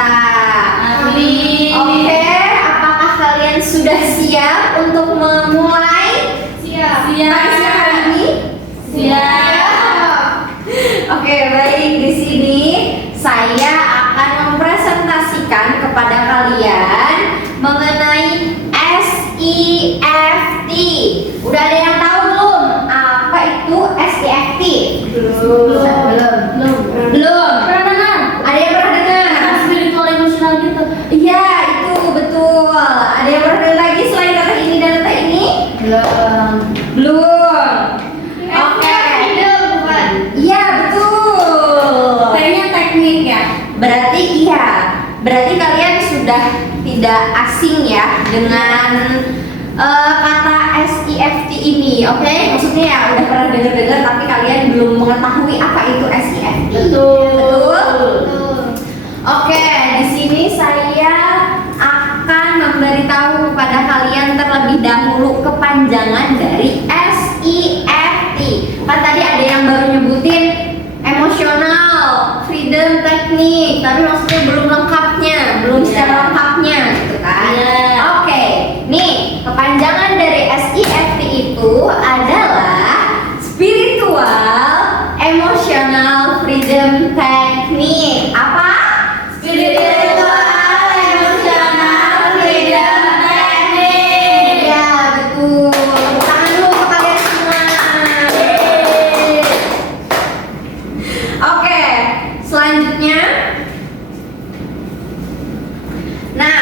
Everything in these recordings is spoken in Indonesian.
kita. Amin. Oke, apakah kalian sudah siap untuk memulai Siap. kajian hari ini? Siap. Oke, baik. Di sini saya akan mempresentasikan kepada kalian mengenai SIFT. Udah ada yang tahu belum apa itu SIFT? Belum. Pernah dengar? Ada yang pernah dengar? Spiritual emosional gitu. Iya, itu betul. Ada yang pernah dengar lagi selain kata ini dan kata ini? Belum. Oke. Iya, betul. Kayaknya teknik ya. Berarti iya. Berarti kalian sudah tidak asing ya dengan kata SIFT ini, oke? Maksudnya ya udah pernah dengar-dengar tapi kalian belum mengetahui apa itu SIFT. Betul? Oke, di sini saya akan memberitahu kepada kalian terlebih dahulu kepanjangan dari SIFT. Kan tadi ada yang baru nyebutin emosional, freedom teknik, tapi maksudnya belum lengkapnya, belum secara lengkapnya gitu kan. Oke, nih kepanjangan dari SIFT itu adalah spiritual, emotional, freedom teknik. Apa? Spiritual, emotional, freedom teknik. Ya betul. Tepuk tangan dulu untuk kalian semua. Oke, selanjutnya. Nah,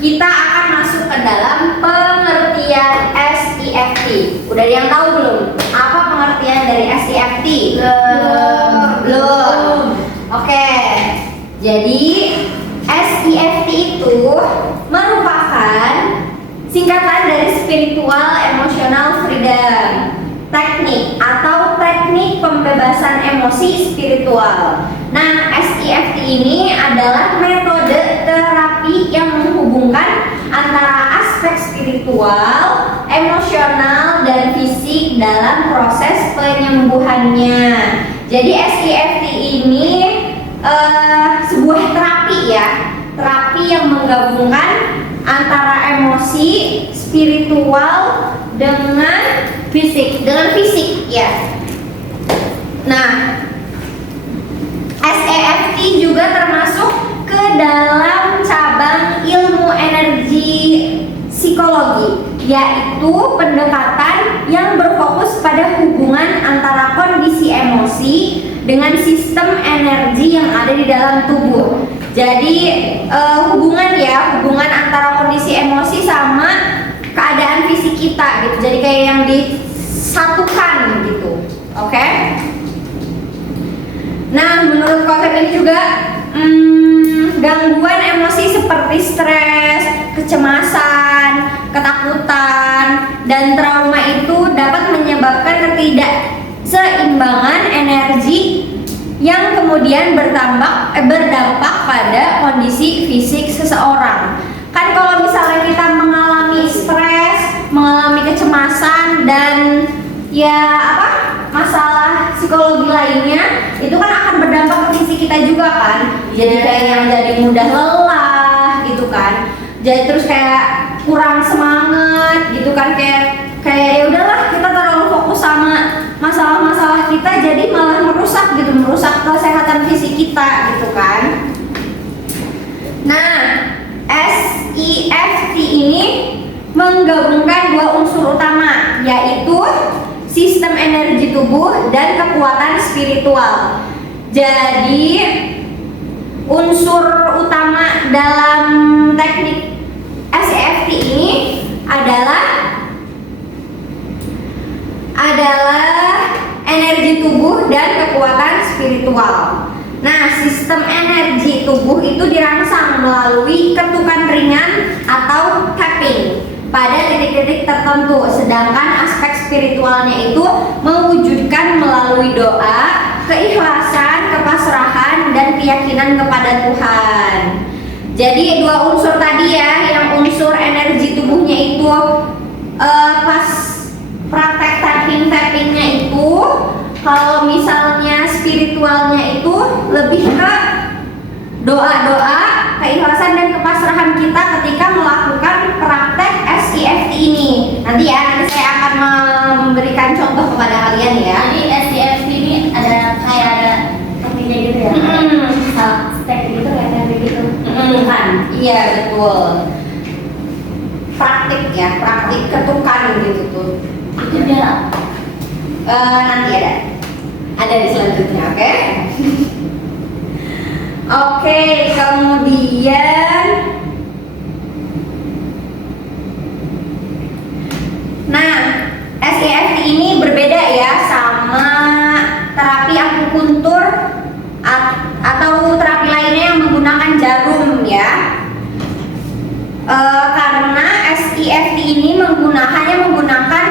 kita akan masuk ke dalam pengertian SIFT. Udah ada yang tahu belum? Apa pengertian dari SIFT? Belum. Oke. Jadi SIFT itu merupakan singkatan dari spiritual emotional freedom teknik atau teknik pembebasan emosi spiritual. Nah, SIFT ini adalah metode terapi yang menghubungkan antara aspek spiritual, emosional, dan fisik dalam proses penyembuhannya. Jadi SIFT ini sebuah terapi ya, terapi yang menggabungkan antara emosi, spiritual dengan fisik, ya. Nah, SIFT juga termasuk ke dalam cabang ilmu energi psikologi, yaitu pendekatan yang berfokus pada hubungan antara kondisi emosi dengan sistem energi yang ada di dalam tubuh. Jadi hubungan antara kondisi emosi sama keadaan fisik kita gitu. Jadi kayak yang disatukan gitu. Oke? Nah, menurut konsep ini juga gangguan emosi seperti stres, kecemasan, ketakutan, dan trauma itu dapat menyebabkan ketidakseimbangan energi yang kemudian berdampak pada kondisi fisik seseorang. Kan kalau misalnya kita mengalami stres, mengalami kecemasan dan masalah psikologi lainnya, itu kan akan berdampak ke fisik kita juga kan. Jadi kayak yang jadi mudah lelah gitu kan. Jadi terus kayak kurang semangat gitu kan, kayak ya udahlah kita terlalu fokus sama masalah-masalah kita, jadi malah merusak kesehatan fisik kita gitu kan. Nah, SIFT ini menggabungkan dua unsur utama, yaitu sistem energi tubuh dan kekuatan spiritual. Jadi unsur utama dalam teknik SIFT ini adalah energi tubuh dan kekuatan spiritual. Nah, sistem energi tubuh itu dirangsang melalui ketukan ringan atau tapping pada titik-titik tertentu, sedangkan aspek spiritualnya itu mewujudkan melalui doa, keikhlasan, kepasrahan, dan keyakinan kepada Tuhan. Jadi dua unsur tadi ya, yang unsur energi tubuhnya itu pas praktek tappingnya itu, kalau misalnya spiritualnya itu lebih ke doa-doa keikhlasan dan kepasrahan kita ketika melakukan praktek SIFT ini. Nanti saya akan memberikan contoh kepada kalian ya. Jadi SDFT ini ada kayak ada tekniknya gitu ya. Step gitu kayak gitu. Kan? Iya betul. Praktik ya, praktik ketukan gitu tuh. Itu dia. Nanti ada di selanjutnya, oke? Oke, kemudian nah, SIFT ini berbeda ya sama terapi akupuntur atau terapi lainnya yang menggunakan jarum ya. Karena SIFT ini hanya menggunakan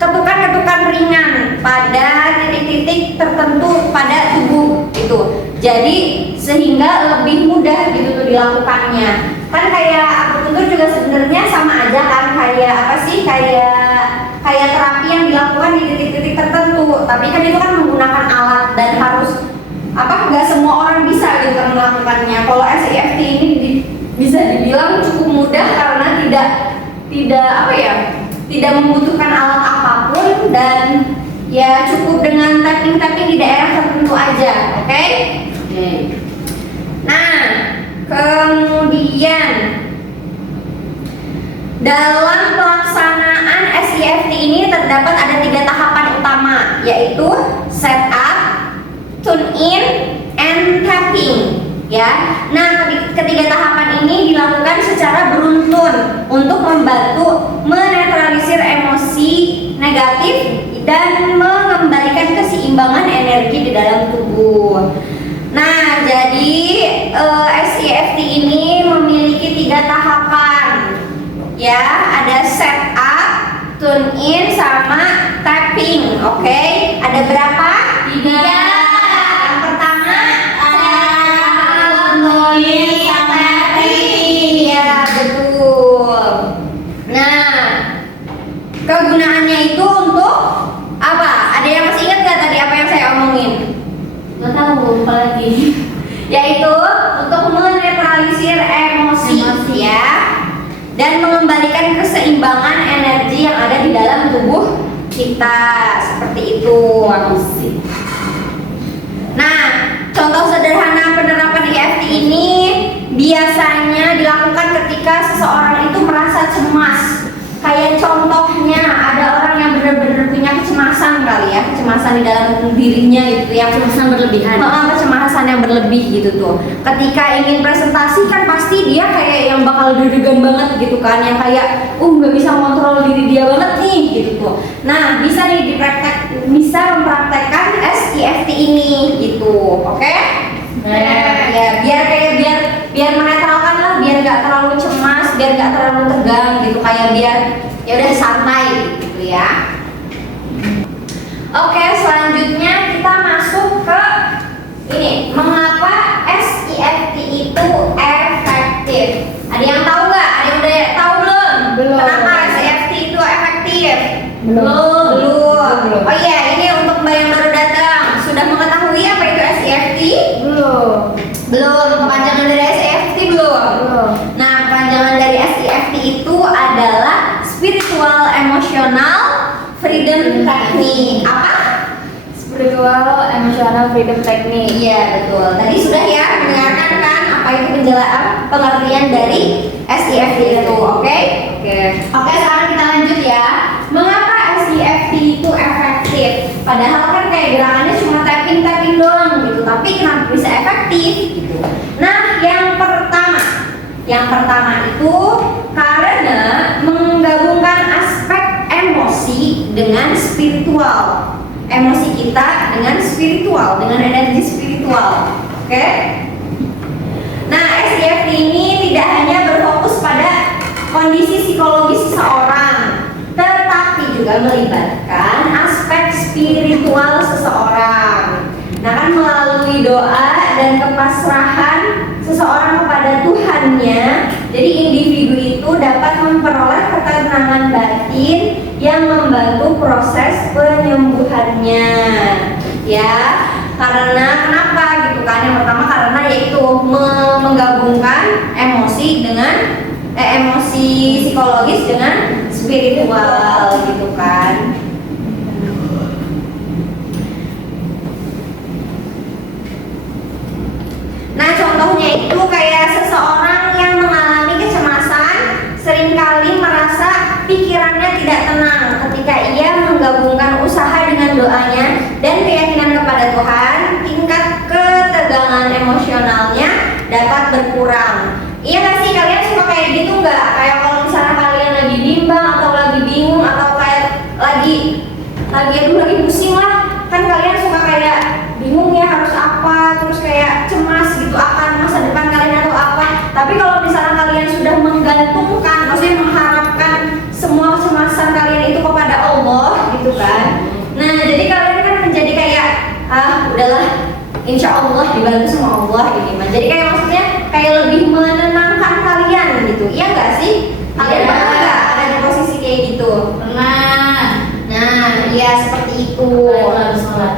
ketukan-ketukan ringan pada titik-titik tertentu pada tubuh gitu. Jadi sehingga lebih mudah gitu tuh dilakukannya. Kan kayak akupuntur juga sebenarnya sama aja kan, kayak apa sih, kayak terapi yang dilakukan di titik-titik tertentu. Tapi kan itu kan menggunakan alat dan harus nggak semua orang bisa gitu kan melakukannya. Kalau SIFT ini bisa dibilang cukup mudah karena tidak membutuhkan alat apapun dan ya cukup dengan tapping-tapping di daerah tertentu aja, oke? Nah, kemudian dalam pelaksanaan SIFT ini terdapat ada 3 tahapan utama, yaitu setup, tune in, and tapping. Ya, nah ketiga tahapan ini dilakukan secara beruntun untuk membantu menetralisir emosi negatif dan mengembalikan keseimbangan energi di dalam tubuh. Nah, jadi SIFT ini memiliki 3 tahapan. Ya, ada setup, tune in, sama tapping. Oke, ada berapa? 3. Ya betul. Nah, kegunaannya itu untuk apa? Ada yang masih ingat nggak tadi apa yang saya omongin? Nggak tahu, lupa lagi. Yaitu untuk menetralisir emosi ya, dan mengembalikan keseimbangan energi yang ada di dalam tubuh kita, seperti itu. Nah, contoh sederhana penerapan EFT ini biasanya dilakukan ketika seseorang itu merasa cemas. Kayak contohnya ada orang yang benar-benar punya kecemasan kali ya, kecemasan di dalam dirinya gitu ya, Kecemasan berlebihan. Kecemasan yang berlebih gitu tuh. Ketika ingin presentasi kan pasti dia kayak yang bakal deg-degan banget gitu kan, yang kayak nggak bisa kontrol diri dia banget nih gitu tuh. Nah, bisa nih bisa mempraktekkan SIFT ini gitu, oke? Ya biar menetralkan lah, biar nggak terlalu cemas, biar nggak terlalu tegang gitu, kayak biar ya udah santai gitu ya. Oke, selanjutnya kita masuk ke ini, mengapa SIFT itu efektif? Ada yang tahu nggak? Ada yang udah tahu belum? Belum. Kenapa SIFT itu efektif? Belum. Oh iya, ini untuk mbak yang baru datang, sudah mengetahui apa itu SIFT? Belum. Kepanjangan dari SIFT belum? Nah, kepanjangan dari SIFT itu adalah Spiritual Emotional Freedom Technique. Apa? Spiritual Emotional Freedom Technique. Iya, betul. Tadi sudah ya mendengarkan kan apa itu pengertian dari SIFT itu, oke? Oke, sekarang kita lanjut ya. Mengapa SIFT itu efektif? Padahal kan kayak gerakannya cuma tapping doang gitu, tapi kenapa bisa efektif gitu? Nah, yang pertama itu karena menggabungkan aspek emosi dengan spiritual. Emosi kita dengan spiritual, dengan energi spiritual. Oke? Nah, SIFT ini tidak hanya berfokus pada kondisi psikologis seseorang, tetapi juga melibatkan aspek spiritual seseorang. Nah, kan melalui doa dan kepasrahan seseorang kepada Tuhannya, jadi individu itu dapat memperoleh ketenangan batin yang membantu proses penyembuhannya. Ya, karena kenapa gitu? kan. Yang pertama karena yaitu menggabungkan emosi dengan emosi psikologis dengan spiritual gitu kan. Nah, contohnya itu kayak seseorang yang mengalami kecemasan seringkali merasa pikirannya tidak tenang ketika ia menggabungkan usaha dengan doanya dan keyakinan kepada Tuhan. Tingkat ketegangan emosionalnya dapat berkurang. Iya nggak sih, kalian suka kayak gitu nggak? Kayak kalau misalnya kalian lagi bimbang atau lagi bingung atau kayak lagi pusing lah, kan kalian suka kayak bingung ya harus apa, terus kayak cemas gitu akan masa depan kalian atau apa. Tapi kalau misalnya kalian sudah menggantungkan, maksudnya mengharapkan semua kecemasan kalian itu kepada Allah gitu kan. Nah, jadi kalian kan menjadi kayak udahlah, insya Allah dibantu sama Allah ini mah. Jadi kayak maksudnya kayak lebih menenangkan kalian gitu. Iya nggak sih? Kalian pernah nggak ada di posisi kayak gitu? Pernah. Nah, iya seperti itu. Kalau sholat.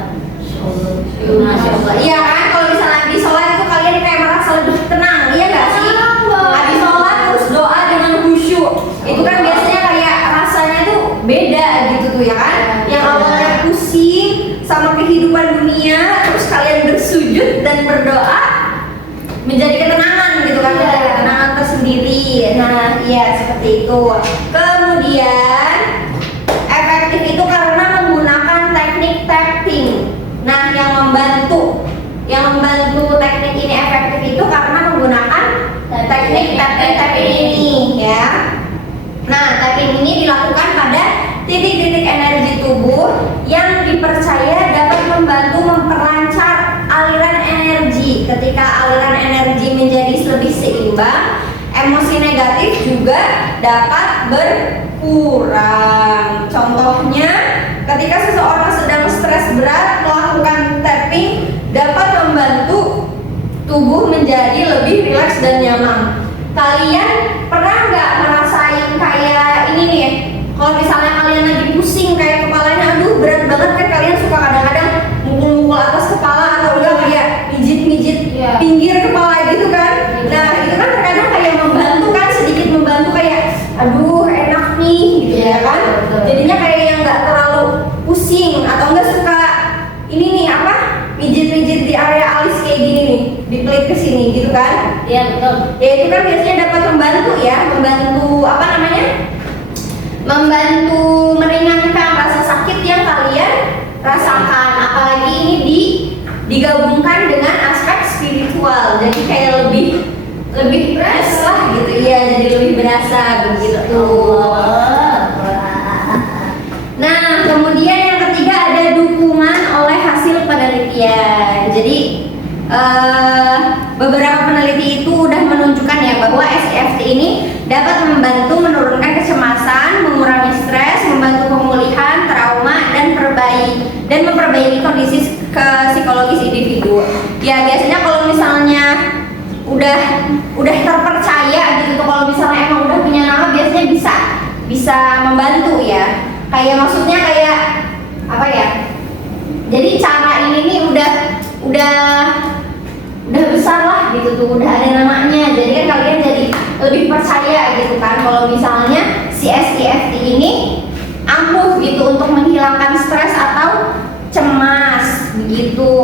Masya Allah. Iya kan, kalau misalnya habis sholat itu kalian kayak merasa lebih tenang, iya nggak sih? Habis sholat terus doa dengan khusyuk, itu kan biasanya kayak rasanya tuh beda gitu tuh ya kan? Yang awalnya pusing sama kehidupan dunia, terus kalian bersujud dan berdoa menjadi ketenangan gitu kan? Menjadi ketenangan tersendiri. Nah, iya seperti itu. Kemudian efektif itu karena menggunakan teknik tapping. Nah, yang membantu teknik ini efektif itu karena menggunakan teknik tapping ini ya. Nah, tapping ini dilakukan pada titik-titik energi tubuh yang dipercaya dapat membantu memperlancar aliran energi. Ketika aliran energi menjadi lebih seimbang, emosi negatif juga dapat berkurang. Contohnya, ketika seseorang sedang stres berat, melakukan tapping dapat membantu tubuh menjadi lebih rileks dan nyaman. Kalian pernah nggak ngerasain kayak ini nih? Kalau misalnya kalian lagi pusing kayak kepalanya, aduh berat banget kan, kalian suka kadang-kadang mukul-mukul atas kepala atau enggak kayak mijit-mijit pinggir kepala gitu kan? Nah, itu kan terkadang kayak membantu kan, sedikit membantu kayak aduh enak nih gitu ya kan? Jadinya kayak yang nggak terlalu pusing atau enggak suka ini nih apa? Mijit-mijit di area alis kayak gini nih, dipelit ke sini gitu kan? Iya betul. Ya itu kan biasanya dapat membantu ya, membantu apa namanya? Membantu meringankan rasa sakit yang kalian rasakan. Apalagi ini digabungkan dengan aspek spiritual, jadi kayak lebih berasa gitu ya, jadi lebih berasa begitu. Nah, kemudian yang ketiga ada dukungan oleh hasil penelitian. Jadi beberapa peneliti itu udah menunjukkan ya bahwa SIFT ini dapat membantu menurunkan kecemasan, mengurangi stres, membantu pemulihan trauma dan memperbaiki kondisi psikologis individu. Ya biasanya kalau misalnya udah terpercaya gitu, kalau misalnya emang udah punya nama, biasanya bisa membantu ya. Kayak maksudnya kayak apa ya? Jadi cara ini nih udah besar lah gitu tuh, udah ada namanya. Jadi kan kalian jadi lebih percaya gitu kan kalau misalnya si SIFT ini ampuh gitu untuk menghilangkan stres atau cemas begitu.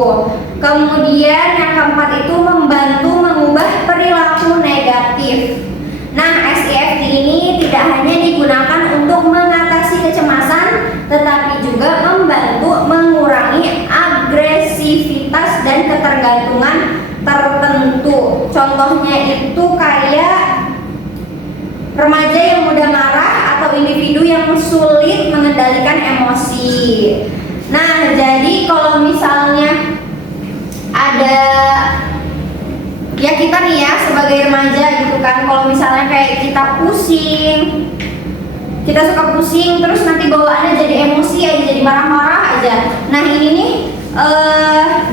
Kemudian yang keempat itu membantu mengubah perilaku negatif. Nah, SIFT ini tidak hanya digunakan untuk mengatasi kecemasan, tetapi juga membantu mengurangi agresivitas dan ketergantungan tertentu. Contohnya itu kayak remaja yang mudah marah atau individu yang sulit mengendalikan emosi. Nah, jadi kalau misalnya ada ya kita nih ya sebagai remaja gitu kan, kalau misalnya kayak kita pusing, kita suka pusing terus nanti bawaannya jadi emosi aja, jadi marah-marah aja. Nah ini nih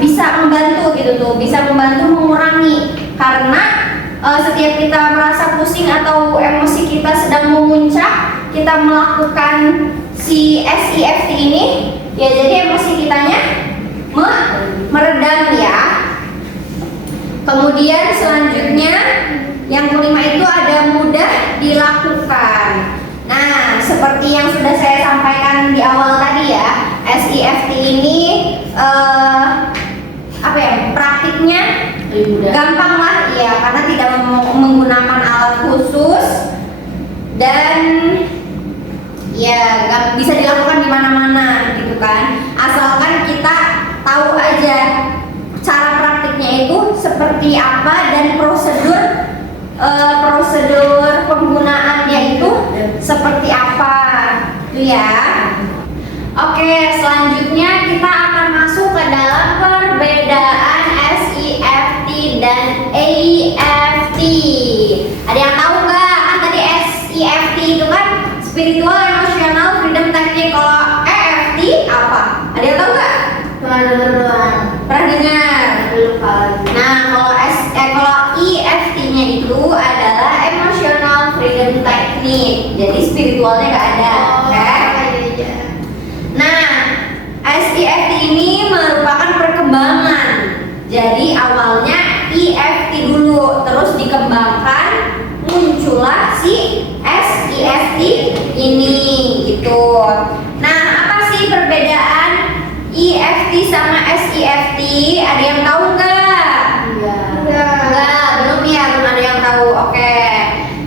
bisa membantu gitu tuh, bisa membantu mengurangi, karena setiap kita merasa pusing atau emosi kita sedang memuncak, kita melakukan si SIFT ini ya, jadi emosi kitanya meredam ya. Kemudian selanjutnya yang kelima itu ada mudah dilakukan. Nah, seperti yang sudah saya sampaikan di awal tadi ya, SIFT ini praktiknya Lebih mudah. gampang lah ya, karena tidak menggunakan alat khusus dan ya bisa dilakukan di mana-mana gitu kan, asalkan kita tahu aja cara praktiknya itu seperti apa dan prosedur penggunaannya itu seperti apa itu ya. Oke, selanjutnya kita akan masuk ke dalam perbedaan SIFT dan AFT. Ada yang tahu nggak? Kan tadi SIFT itu kan spiritual, emotional, freedom technique. Kalau EFT apa? Ada yang tahu nggak? Pernah dengar? Nah, kalau EFT-nya itu adalah emotional freedom technique. Jadi spiritualnya nggak ada, oke? Nah, SIFT ini merupakan perkembangan. Jadi awalnya EFT dulu, terus dikembangkan muncullah si SIFT ini gitu. Nah, apa sih perbedaan EFT sama SIFT? Ada yang tahu nggak? Enggak, belum ya, belum ada yang tahu. Oke.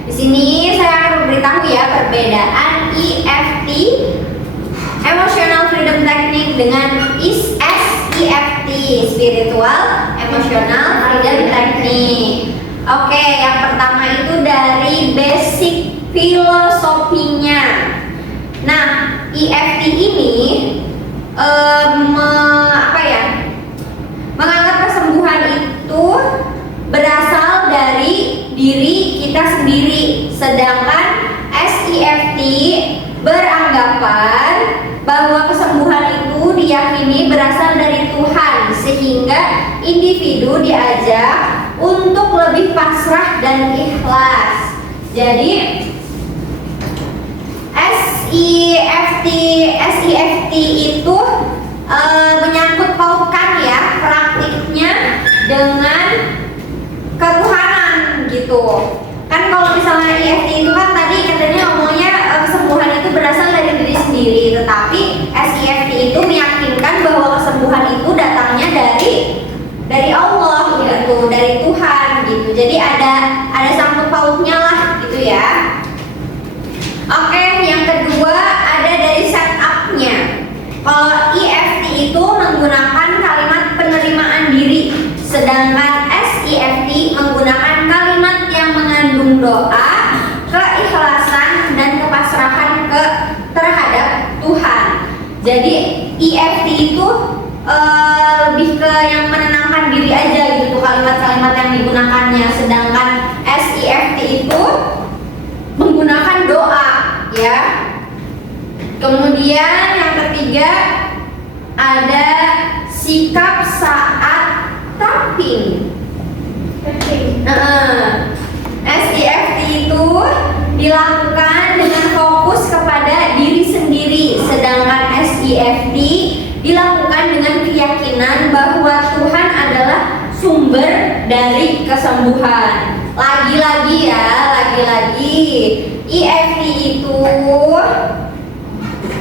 Di sini saya akan memberitahu ya perbedaan EFT, Emotional Freedom Technique, dengan SIFT, Spiritual Emotional Freedom Technique. Oke, yang pertama itu dari basic filosofinya. Nah, EFT ini menganggap kesembuhan itu berasal dari diri kita sendiri, sedangkan SIFT beranggapan bahwa kesembuhan itu diyakini berasal dari Tuhan, sehingga individu diajak untuk lebih pasrah dan ikhlas. Jadi SIFT itu menyangkut pautkan ya praktiknya dengan ketuhanan gitu. Kan kalau misalnya EFT itu kan tadi katanya ngomongnya kesembuhan itu berasal dari diri sendiri, tetapi SIFT itu meyakinkan bahwa kesembuhan itu datangnya dari Allah gitu, dari Tuhan gitu. Jadi ada sangkut pautnya lah gitu ya. Oke, yang kedua ada dari setupnya. Kalau EFT itu menggunakan kalimat penerimaan diri, sedangkan SIFT menggunakan kalimat yang mengandung doa, keikhlasan dan kepasrahan terhadap Tuhan. Jadi EFT itu lebih ke yang menenangkan diri aja gitu, kalimat-kalimat yang digunakannya, sedangkan SIFT itu menggunakan doa ya. Kemudian yang ketiga ada sikap saat tapping. SIFT itu dilakukan dengan fokus kepada diri sendiri, sedangkan SIFT dilakukan dengan keyakinan bahwa Tuhan adalah sumber dari kesembuhan. Lagi-lagi EFT itu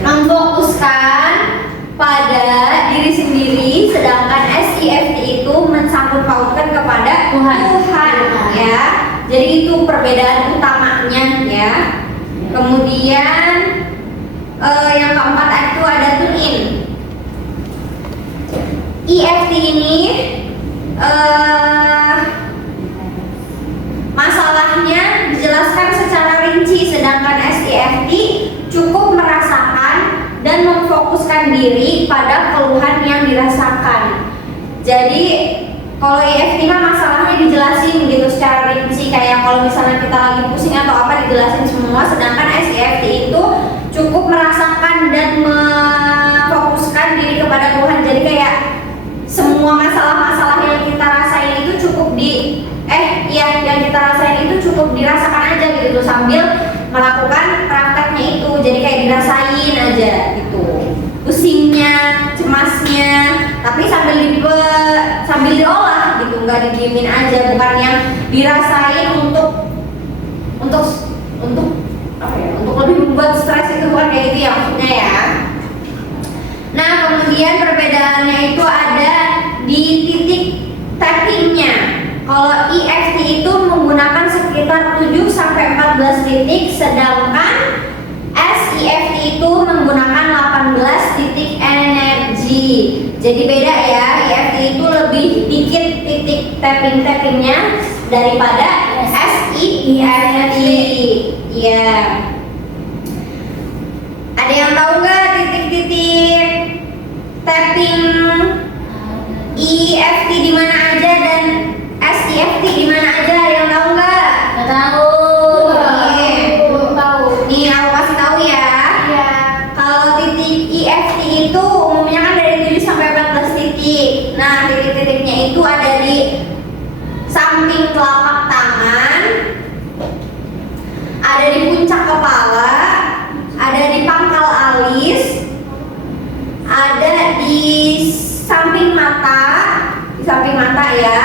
memfokuskan pada diri sendiri, sedangkan SIFT itu mensangkut pautkan kepada Tuhan ya. Jadi itu perbedaan utamanya ya. Kemudian yang keempat itu ada tune in. EFT ini masalahnya dijelaskan secara rinci, sedangkan SIFT cukup merasakan dan memfokuskan diri pada keluhan yang dirasakan. Jadi kalau EFT mah masalahnya dijelasin gitu secara rinci, kayak kalau misalnya kita lagi pusing atau apa dijelasin semua, sedangkan SIFT itu cukup merasakan dan memfokuskan diri kepada Tuhan. Jadi kayak semua masalah-masalah yang kita rasain itu cukup yang kita rasain itu cukup dirasakan aja gitu sambil melakukan prakteknya itu. Jadi kayak dirasain aja gitu, pusingnya, cemasnya, tapi sambil sambil diolah gitu, nggak didiemin aja, bukan yang dirasain untuk apa ya, untuk lebih membuat stres, itu bukan kayak gitu ya maksudnya ya. Nah kemudian perbedaannya itu ada di titik tappingnya. Kalau EFT itu menggunakan sekitar 7 sampai 14 titik, sedangkan SEFT itu menggunakan 18 titik energi. Jadi beda ya, EFT itu lebih dikit titik tappingnya daripada SEFT. Ya. Ada yang tahu nggak titik-titik tapping EFT di mana aja dan SEFT di mana aja? Ada yang tahu nggak? Nggak tahu. Belum tahu. Nih aku kasih tahu ya. Iya. Kalau titik EFT itu umumnya kan dari 7 sampai 14 titik. Nah, titik-titiknya itu ada di samping telapak tangan, ada di puncak kepala, ada di pangkal alis, ada di samping mata ya.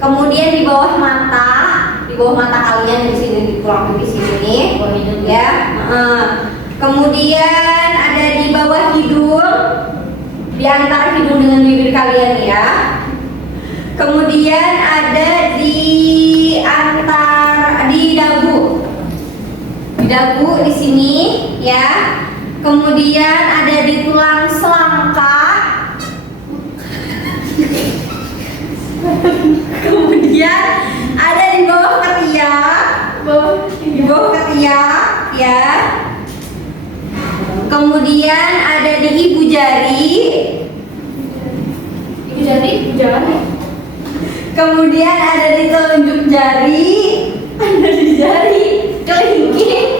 Kemudian di bawah mata kalian di sini, di tulang di sini ya. Kemudian ada di bawah hidung, di antara hidung dengan bibir kalian ya. Kemudian ada di dagu di sini ya. Kemudian ada di tulang selangkah. Kemudian ada di bawah ketiak ya. Kemudian ada di ibu jari. Kemudian ada di telunjuk jari, ada di jari kelingking.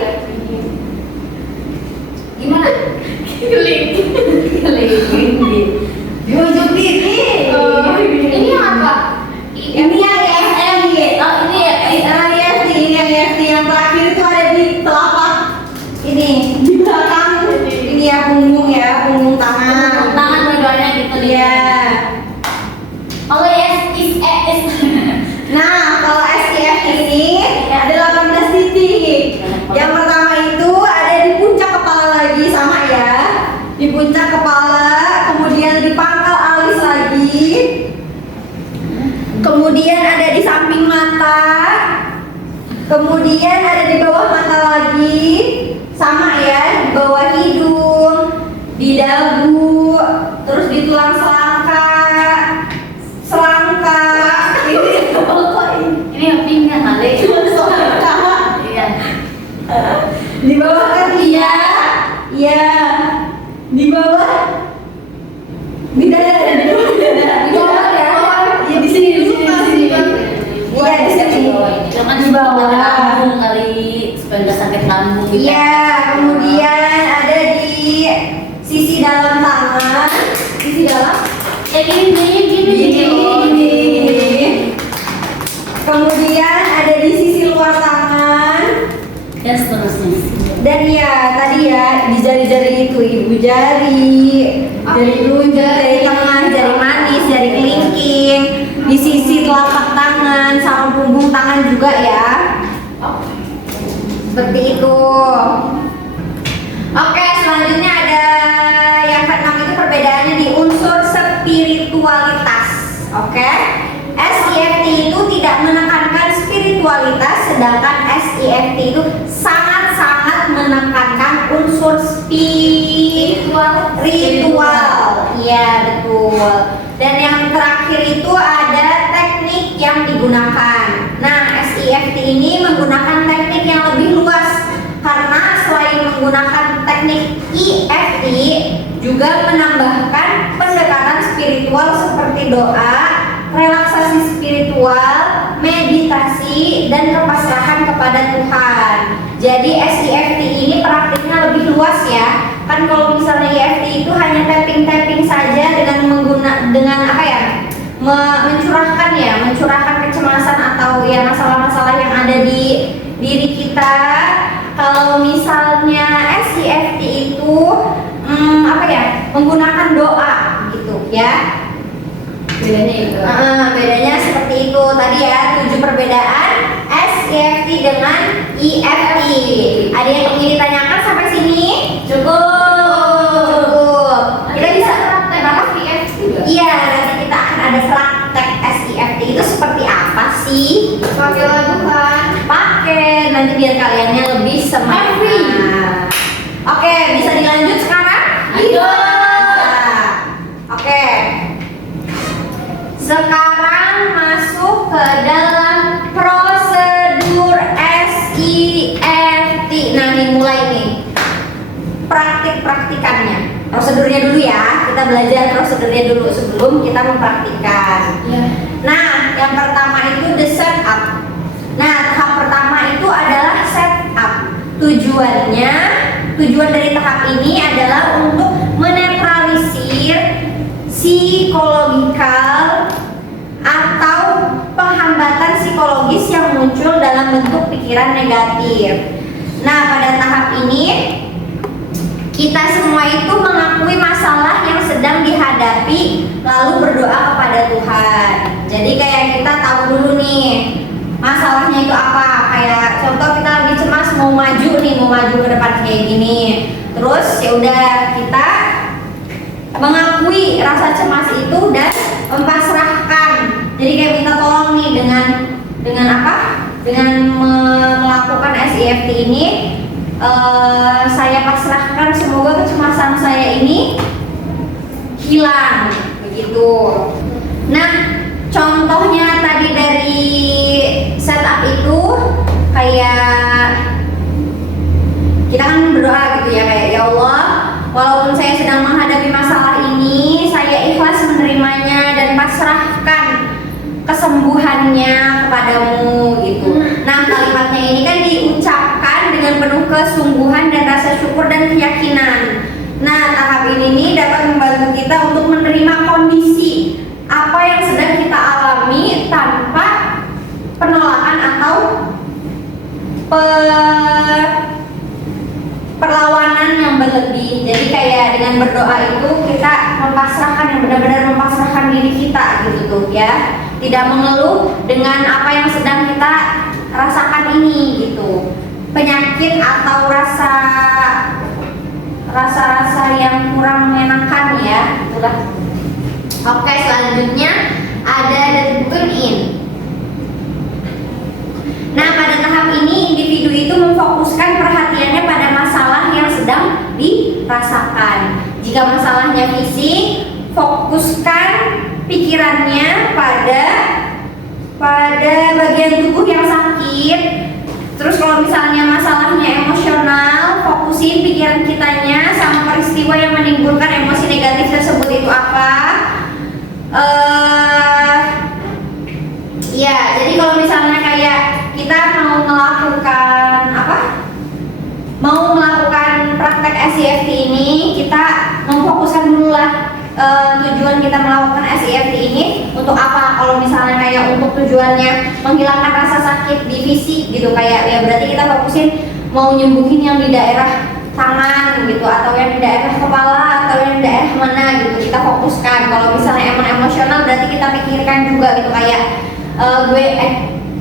Gimana? Kelingking di ujung gigi. Ini apa? Ini yang EFT. Oh ini ya. Ini yang EFT yang terakhir itu ada di telapak ini di belakang. Ini ya punggung tangan. Tangan dua-duanya gitu. Iya. Oh yes, is. Nah, kalau SEFT ini ada 18 titik. Yang pertama itu ada di puncak kepala lagi, sama ya. Di puncak kepala, kemudian di pangkal alis lagi. Kemudian ada di samping mata. Kemudian ada di bawah mata lagi. Sama ya, di bawah hidung, di dagu, terus di tulang selangkah. Ini pinggang kali. Iya. Di bawah ketiak, ya. Di bawah dada. Ya di sini. Iya di sini. Jangan Di bawah. lambung kali supaya nggak sakit lambung. Gitu. Iya, kemudian ada di sisi dalam tangan. Sisi dalam. Ya gini. Kemudian ada di sisi luar tangan. Dan seterusnya. Dan ya tadi ya di jari-jari itu, ibu jari, jari telunjuk, jari tengah, jari manis, jari kelingking, di sisi telapak tangan sama punggung tangan juga ya. Seperti itu. Oke, selanjutnya ada yang keenam itu perbedaannya di unsur spiritualitas. Oke. SEFT itu tidak menekankan spiritualitas, sedangkan SEFT itu sangat-sangat menekankan unsur spiritual. Iya, betul. Dan yang terakhir itu ada teknik yang digunakan. Nah, SEFT ini menggunakan teknik yang lebih luas karena selain menggunakan teknik EFT juga menambahkan pendekatan spiritual seperti doa, relaksasi spiritual, meditasi, dan kepasrahan kepada Tuhan. Jadi SEFT ini praktiknya lebih luas ya. Kan kalau misalnya EFT itu hanya tapping saja dengan apa ya? Mencurahkan kecemasan atau ya masalah-masalah yang ada di diri kita. Kalau misalnya SEFT itu menggunakan doa gitu ya. Jadi bedanya itu. Bedanya seperti itu tadi ya, 7 perbedaan SEFT dengan EFT. Ada yang ingin ditanyakan sampai sini? Cukup. Kita bisa praktek SEFT juga. Iya, nanti kita akan ada praktek SEFT itu seperti apa sih? Pakai lagu kan? Pakai, nanti biar kaliannya lebih semangat. Oke, bisa dilanjut sekarang? Ayo. Oke. Sekarang masuk ke dalam prosedur SEFT. Nah, nih mulai nih. Praktik-praktikannya. Prosedurnya dulu ya. Kita belajar prosedurnya dulu sebelum kita mempraktikkan. Iya. Nah, yang pertama itu the setup. Nah, tahap pertama itu adalah setup. Tujuan dari tahap ini adalah untuk menetralisir psikologikal atau penghambatan psikologis yang muncul dalam bentuk pikiran negatif. Nah, pada tahap ini kita semua itu mengakui masalah yang sedang dihadapi lalu berdoa kepada Tuhan. Jadi kayak kita tahu dulu nih masalahnya itu apa. Kayak contoh kita lagi cemas mau maju ke depan kayak gini. Terus ya udah kita mengakui rasa cemas itu dan mempasrahkan. Jadi kayak minta tolong nih dengan apa? Dengan melakukan SEFT ini saya pasrahkan semoga kecemasan saya ini hilang begitu. Nah, contohnya tadi dari setup itu kayak kita kan berdoa gitu ya, kayak ya Allah, walaupun saya sedang menghadapi masalah ini, saya ikhlas menerimanya dan pasrahkan kesembuhannya kepadamu gitu. Nah, kalimatnya ini kan diucapkan dengan penuh kesungguhan dan rasa syukur dan keyakinan. Nah, tahap ini nih dapat membantu kita untuk menerima kondisi apa yang sedang kita alami tanpa penolakan atau perlawanan yang berlebih. Jadi kayak dengan berdoa itu kita mempasrahkan, yang benar-benar mempasrahkan diri kita gitu tuh ya. Tidak mengeluh dengan apa yang sedang kita rasakan ini gitu. Penyakit atau rasa-rasa yang kurang menyenangkan ya, itulah. Oke, selanjutnya ada the tune in. Nah, pada tahap ini individu itu memfokuskan perhatiannya pada masalah yang sedang dirasakan. Jika masalahnya fisik, fokuskan pikirannya pada bagian tubuh yang sakit. Terus kalau misalnya masalahnya emosional, fokusin pikiran kitanya sama peristiwa yang menimbulkan emosi negatif tersebut itu apa. Ya, jadi kalau misalnya kayak kita mau melakukan praktek SEFT ini, kita memfokuskan dulu lah tujuan kita melakukan SEFT ini untuk apa. Kalau misalnya kayak untuk tujuannya menghilangkan rasa sakit di fisik gitu, kayak ya berarti kita fokusin mau nyembuhin yang di daerah tangan gitu, atau yang di daerah kepala, atau yang di daerah mana gitu, kita fokuskan. Kalau misalnya emang emosional berarti kita pikirkan juga gitu, kayak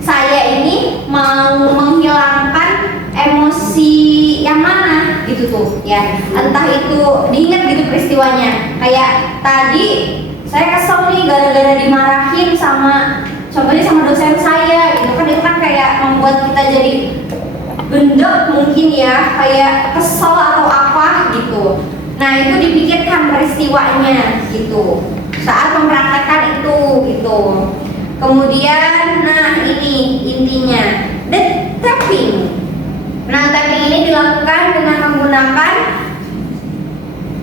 saya ini mau menghilangkan emosi yang mana gitu tuh ya, entah itu diingat gitu peristiwanya. Kayak tadi saya kesel nih gara-gara dimarahin contohnya sama dosen saya gitu kan, itu kan kayak membuat kita jadi gendek mungkin ya, kayak kesel atau apa gitu. Nah, itu dipikirkan peristiwanya gitu saat mempraktekkan itu gitu. Kemudian, nah ini intinya, the tapping. Nah, tapping ini dilakukan dengan menggunakan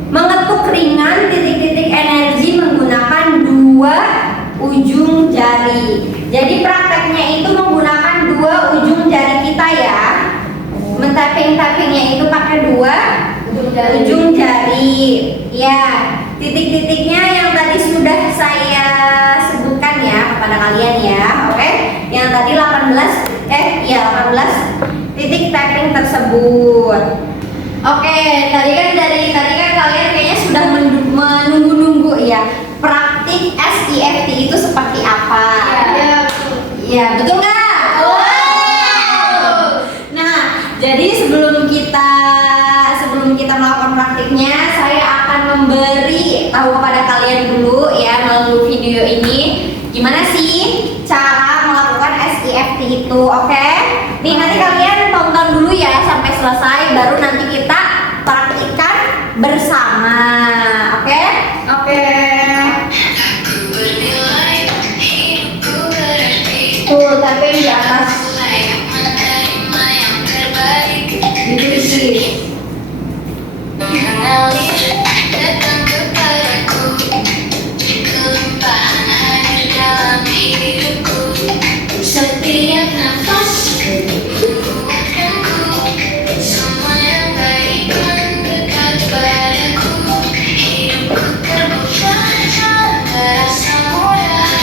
mengetuk ringan titik-titik energi menggunakan 2 ujung jari. Jadi prakteknya itu menggunakan 2 ujung jari kita ya. Tappingnya itu pakai 2 ujung jari. Ya, titik-titiknya yang tadi sudah saya sebutkan ya kepada kalian ya. Oke, yang tadi 18 titik tapping tersebut. Oke, tadi kan kalian kayaknya sudah menunggu-nunggu ya. Praktik SEFT itu Iya, betul nggak? Nah, jadi sebelum kita melakukan praktiknya, saya akan memberi tahu kepada kalian dulu ya melalui video ini gimana sih cara melakukan SIFT itu, oke? Nih nanti kalian tonton dulu ya sampai selesai, baru nanti kita praktikkan bersama, oke? Oke. Tuh, tapi di atas gitu sih. Setiap nafas semua yang baik mendekat padaku. Hidupku terbuka terasa mudah.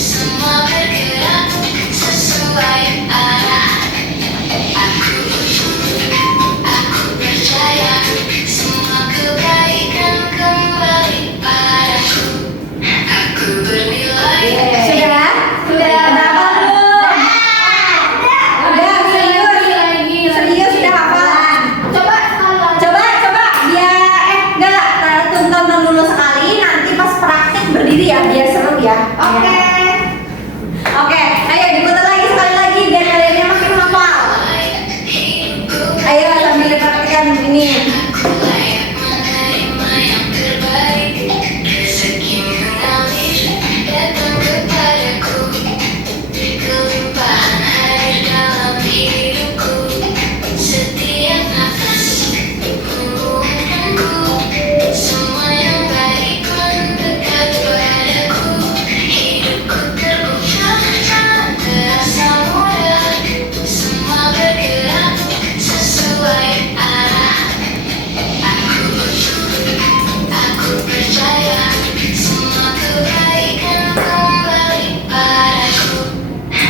Semua bergerak sesuai arah. Aku percaya semua kebaikan kembali padaku. Aku bernilai. Sudah? Kenapa belum? Udah, serius sudah hafal. Coba biar enggak tonton dulu sekali, nanti pas praktik berdiri ya biar seru ya. Oke, ayo diputar lagi sekali lagi biar kalian makin hafal. Ayo sambil dipraktikkan ini.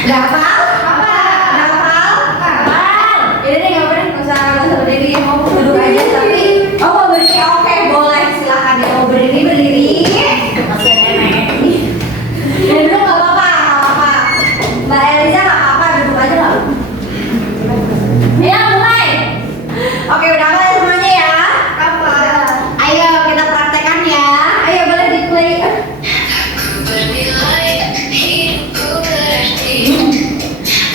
Udah hafal? Udah hafal? Jadi deh nggak usah berdiri, mau duduk aja tapi mau berdiri oke boleh silakan ya mau berdiri. Duduk nggak apa-apa. Mbak Eliza nggak apa-apa duduk aja lah. Ya mulai. Oke udah hafal ya semuanya ya? Ayo kita praktekkan ya. Ayo boleh di play.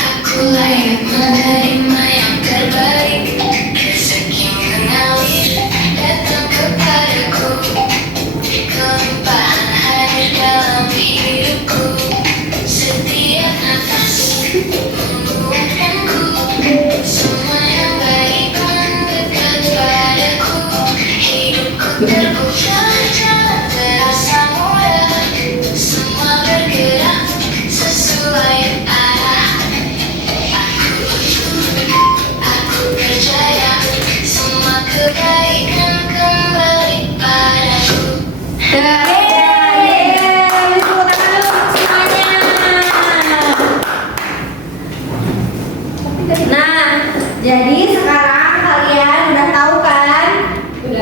Aku layak menerima yang terbaik. Rezeki mengalir datang kepadaku. Kelimpahan hadir dalam hidupku. Setiap nafas menguatkanku. Semua yang baik mendekat padaku. Hidupku terbuka terasa mudah. Semua bergerak sesuai arah. Aku percaya semua kebaikan kembali padaku. Nah, jadi sekarang kalian udah tahu kan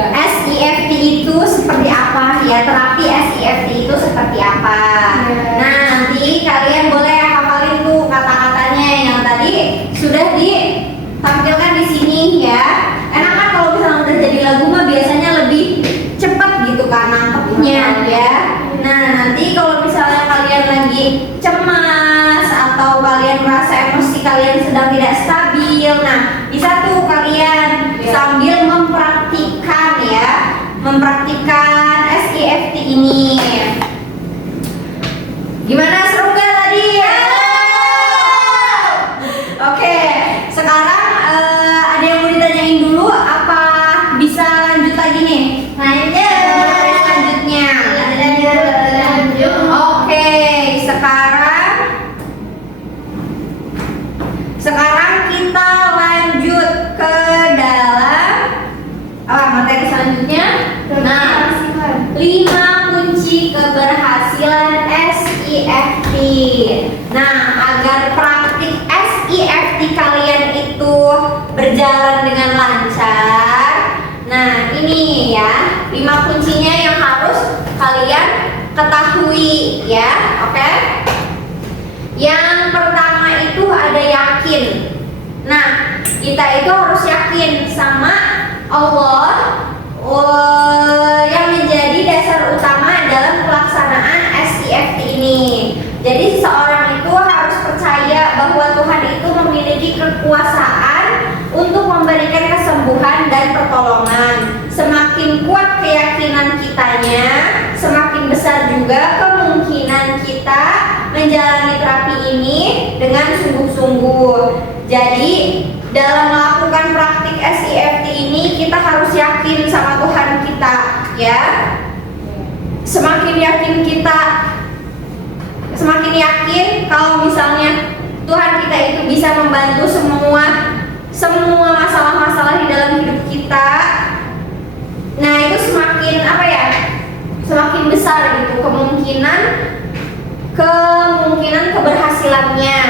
SIFT itu seperti apa ya, terapi SIFT itu seperti apa. Nah, nanti kalian boleh hafalin tuh kata-katanya yang tadi sudah ditampilkan di sini ya. Enak kan kalau misalnya udah jadi lagu mah biasanya lebih cepat gitu kan nangkepnya ya. Nah, nanti kalau misalnya kalian lagi cemas atau kalian merasa emosi kalian sedang tidak stabil, nah bisa tuh kalian sambil mempraktikkan SIFT ini. Gimana, seru gak tadi? Oke, sekarang ada yang mau ditanyain dulu apa bisa lanjut lagi nih? Selanjutnya. Oke, sekarang kita lanjut ke dalam materi selanjutnya. Nah, 5 kunci keberhasilan SIFT. Nah, agar praktik SIFT kalian itu berjalan dengan lancar. Nah, ini ya 5 kuncinya yang harus kalian ketahui ya, oke? Yang pertama Nah, kita itu harus yakin sama Allah yang menjadi dasar utama dalam pelaksanaan SIFT ini. Jadi seseorang itu harus percaya bahwa Tuhan itu memiliki kekuasaan untuk memberikan kesembuhan dan pertolongan. Semakin kuat keyakinan kitanya, semakin besar juga kemungkinan kita menjalani terapi ini dengan sungguh-sungguh. Jadi dalam melakukan praktik SIFT ini kita harus yakin sama Tuhan kita, ya. Semakin yakin kalau misalnya Tuhan kita itu bisa membantu semua masalah-masalah di dalam hidup kita. Nah, itu semakin semakin besar gitu kemungkinan keberhasilannya.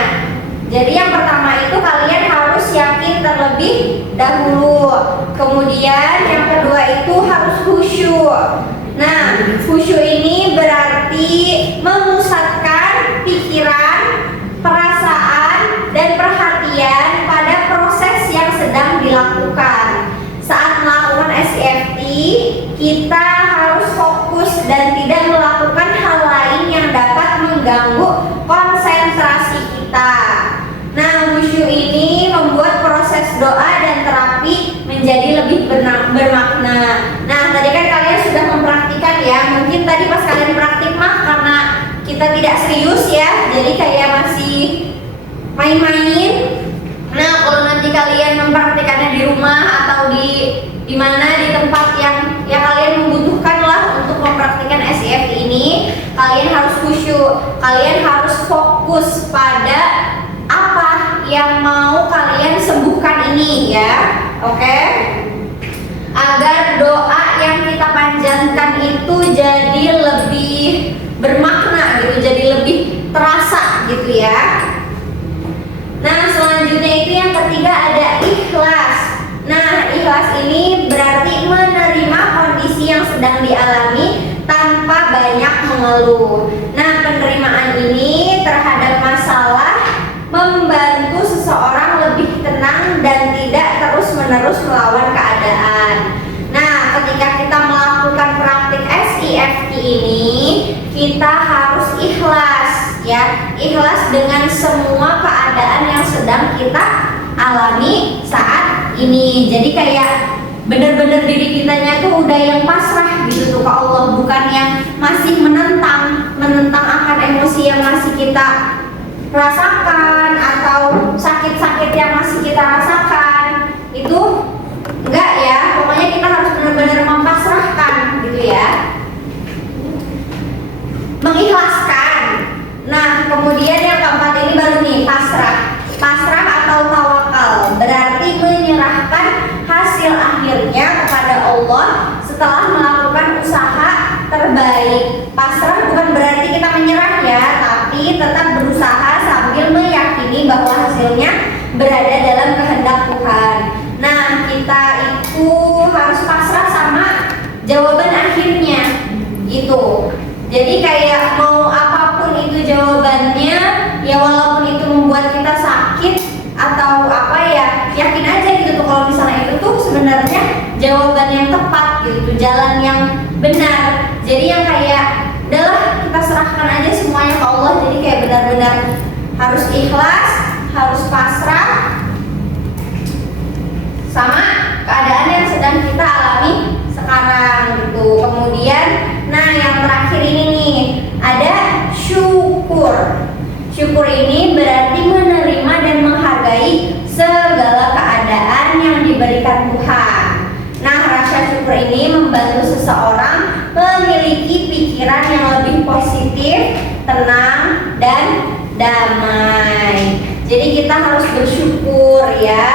Jadi yang pertama itu kalian harus yakin terlebih dahulu. Kemudian yang kedua itu harus khusyuk. Nah, khusyuk ini berarti memusatkan pikiran, perasaan, dan perhatian pada proses yang sedang dilakukan. Saat melakukan SIFT, kita harus fokus dan tidak melakukan hal lain yang dapat mengganggu konsentrasi kita. Nah, khusyuk ini membuat proses doa dan terapi menjadi lebih bermakna. Nah, tadi kan kalian sudah mempraktikkan ya. Mungkin tadi pas kalian praktik mah karena kita tidak serius ya, jadi kayak masih main-main. Nah, kalau nanti kalian mempraktikannya di rumah atau di mana di tempat yang kalian membutuhkan lah untuk mempraktikkan SIFT ini, kalian harus khusyuk, kalian harus fokus pada apa yang mau kalian sembuhkan ini ya, oke? Agar doa yang kita panjatkan itu jadi lebih bermakna gitu, jadi lebih terasa gitu ya. Nah, selanjutnya itu yang ketiga ada ikhlas. Nah, ikhlas ini berarti menerima kondisi yang sedang dialami tanpa banyak mengeluh. Nah, penerimaan ini terhadap masalah membantu seseorang lebih tenang dan tidak terus-menerus melawan keadaan. Nah, ketika kita melakukan praktik SIFT ini, kita harus ikhlas ya, ikhlas dengan semua keadaan yang sedang kita alami saat ini. Jadi kayak bener-bener diri kitanya tuh udah yang pasrah gitu tuh ke Allah, bukan yang masih menentang akan emosi yang masih kita rasakan atau sakit-sakit yang masih kita rasakan. Itu enggak ya, pokoknya kita harus benar-benar mempasrahkan gitu ya, mengikhlaskan. Nah, kemudian yang keempat ini baru nih, pasrah atau tawakal, berarti menyerahkan hasil akhirnya kepada Allah setelah melakukan usaha terbaik. Pasrah bukan berarti kita menyerah ya, tapi tetap berusaha sambil meyakini bahwa hasilnya berada dalam kehendak Tuhan. Nah, kita itu harus pasrah sama jawaban akhirnya gitu. Jadi kayak mau apapun itu jawabannya, ya walaupun itu membuat kita sakit atau apa ya, yakin aja gitu tuh kalau misalnya itu tuh sebenarnya jawaban yang tepat gitu, jalan yang benar. Jadi yang kayak udahlah kita serahkan aja semuanya ke Allah. Jadi kayak benar-benar harus ikhlas, harus pasrah sama keadaan yang sedang kita alami sekarang gitu. Kemudian, nah yang terakhir ini nih, ada syukur. Syukur ini berarti menerima dan menghargai segala keadaan yang diberikan Tuhan. Nah, rasa syukur ini membantu seseorang memiliki pikiran yang lebih positif, tenang, dan damai. Jadi kita harus bersyukur ya,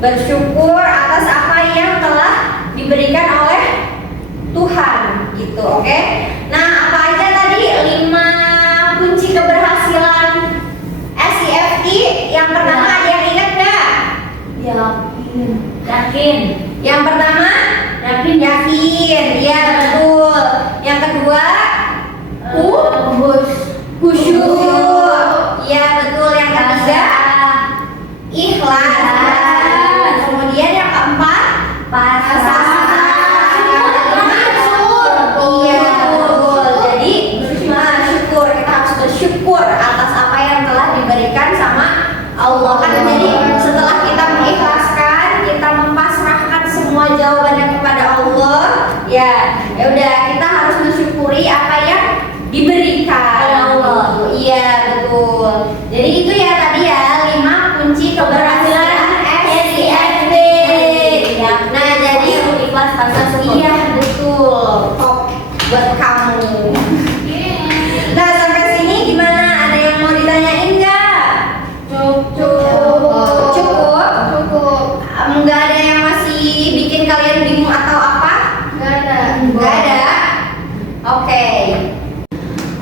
bersyukur atas apa yang telah diberikan oleh Tuhan gitu, oke? Nah, apa aja tadi 5 kunci keberhasilan SIFT? Yang pertama ada yang ingat nggak? Yakin. Yang pertama yakin, ya betul. Yang kedua khusyuk, ya betul. Yang ketiga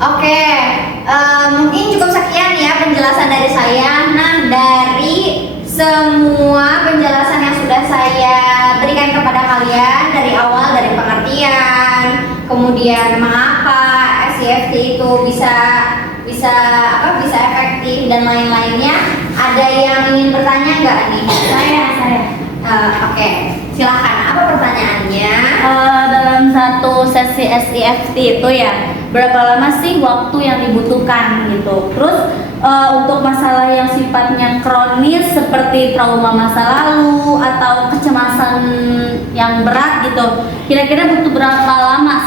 Oke, mungkin cukup sekian ya penjelasan dari saya. Nah, dari semua penjelasan yang sudah saya berikan kepada kalian dari awal, dari pengertian, kemudian mengapa SCFT itu bisa efektif dan lain-lainnya. Ada yang ingin bertanya nggak nih? Saya. Oke, silakan. Apa pertanyaannya? Dalam satu sesi SEFT itu ya, berapa lama sih waktu yang dibutuhkan gitu? Terus untuk masalah yang sifatnya kronis seperti trauma masa lalu atau kecemasan yang berat gitu, kira-kira butuh berapa lama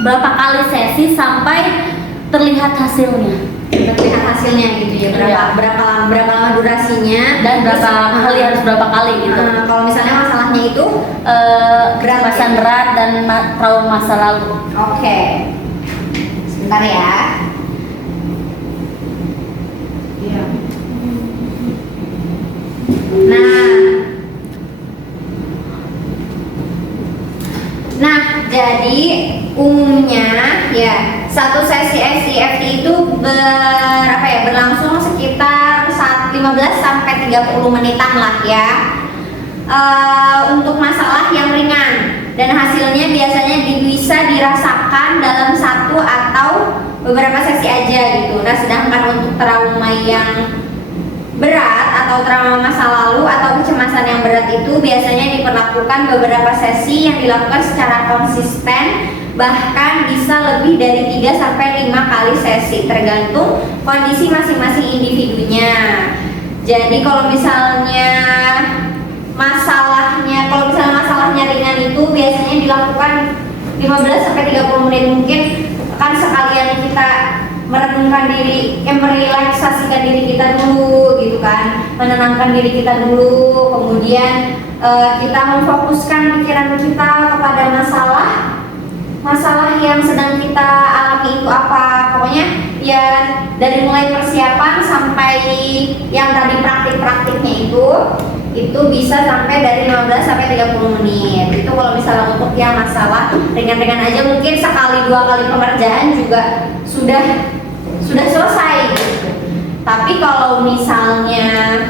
berapa kali sesi sampai terlihat hasilnya? Terlihat hasilnya gitu ya, berapa lama durasinya Dan berapa kali harus berapa kali gitu? Kalau misalnya masalahnya itu kecemasan berat dan trauma masa lalu. Oke, sebentar ya. Nah, jadi umumnya ya satu sesi SCFT itu berlangsung sekitar 15 sampai 30 menitan lah ya. Untuk masalah yang ringan dan hasilnya biasanya bisa dirasakan dalam satu atau beberapa sesi aja gitu. Nah, sedangkan untuk trauma yang berat atau trauma masa lalu atau kecemasan yang berat itu biasanya diperlakukan beberapa sesi yang dilakukan secara konsisten, bahkan bisa lebih dari 3 sampai 5 kali sesi tergantung kondisi masing-masing individunya. Jadi kalau misalnya masalahnya ringan itu biasanya dilakukan 15 sampai 30 menit, mungkin kan sekalian kita merenungkan diri, merelaksasikan diri kita dulu gitu kan, menenangkan diri kita dulu, kemudian kita memfokuskan pikiran kita kepada masalah yang sedang kita alami itu apa. Pokoknya ya dari mulai persiapan sampai yang tadi praktik-praktiknya itu bisa sampai dari 15 sampai 30 menit. Itu kalau misalnya untuk yang masalah ringan-ringan aja, mungkin sekali 2 kali pengerjaan juga sudah selesai gitu. Tapi kalau misalnya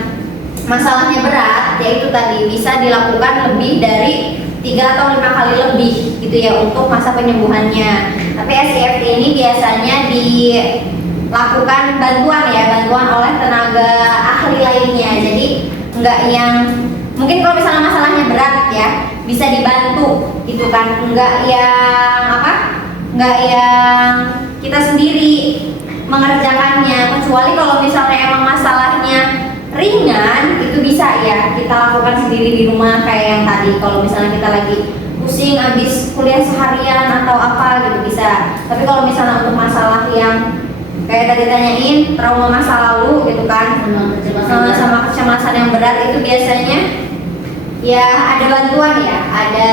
masalahnya berat, yaitu tadi bisa dilakukan lebih dari 3 atau 5 kali lebih gitu ya untuk masa penyembuhannya. Tapi SCFT ini biasanya dilakukan bantuan oleh tenaga ahli lainnya. Jadi enggak yang mungkin kalau misalnya masalahnya berat ya bisa dibantu gitu kan, enggak yang kita sendiri mengerjakannya, kecuali kalau misalnya emang masalahnya ringan itu bisa ya kita lakukan sendiri di rumah kayak yang tadi. Kalau misalnya kita lagi pusing habis kuliah seharian atau apa gitu bisa. Tapi kalau misalnya untuk masalah yang kayak tadi tanyain trauma masa lalu gitu kan, sama kecemasan yang berat itu biasanya ya ada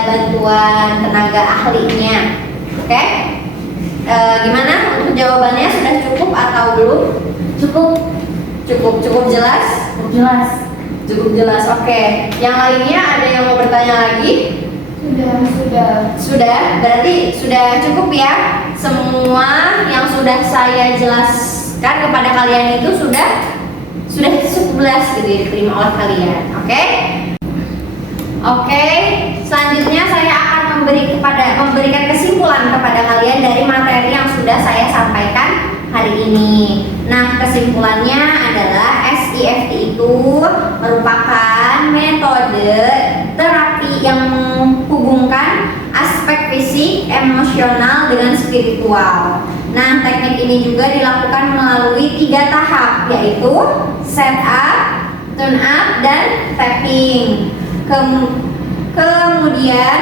bantuan tenaga ahlinya. Oke? Gimana untuk jawabannya, sudah cukup atau belum? Cukup jelas? Cukup jelas. Oke. Yang lainnya ada yang mau bertanya lagi? Sudah. Berarti sudah cukup ya. Semua yang sudah saya jelaskan kepada kalian itu sudah cukup jelas gitu ya, diterima oleh kalian. Oke. Selanjutnya saya akan memberikan kesimpulan kepada kalian dari materi yang sudah saya sampaikan hari ini. Nah, kesimpulannya adalah SCFT itu merupakan metode terapi yang menghubungkan aspek fisik, emosional dengan spiritual. Nah, teknik ini juga dilakukan melalui 3 tahap, yaitu setup, tune up, dan tapping. Kemudian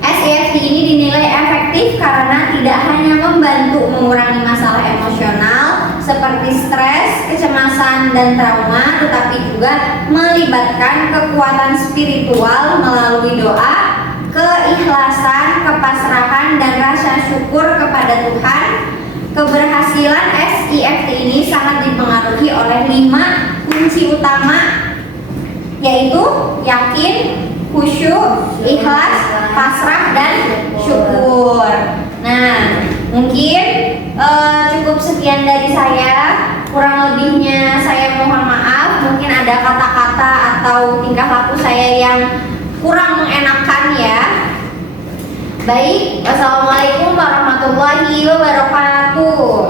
SCFT ini dinilai efektif karena tidak hanya membantu mengurangi masalah emosional seperti stres, kecemasan, dan trauma, tetapi juga melibatkan kekuatan spiritual melalui doa, keikhlasan, kepasrahan, dan rasa syukur kepada Tuhan. Keberhasilan SCFT ini sangat dipengaruhi oleh 5 kunci utama, yaitu yakin, khusyuk, ikhlas, pasrah, dan syukur. Nah, Mungkin cukup sekian dari saya. Kurang lebihnya saya mohon maaf. Mungkin ada kata-kata atau tingkah laku saya yang kurang mengenakan ya. Baik, wassalamualaikum warahmatullahi wabarakatuh.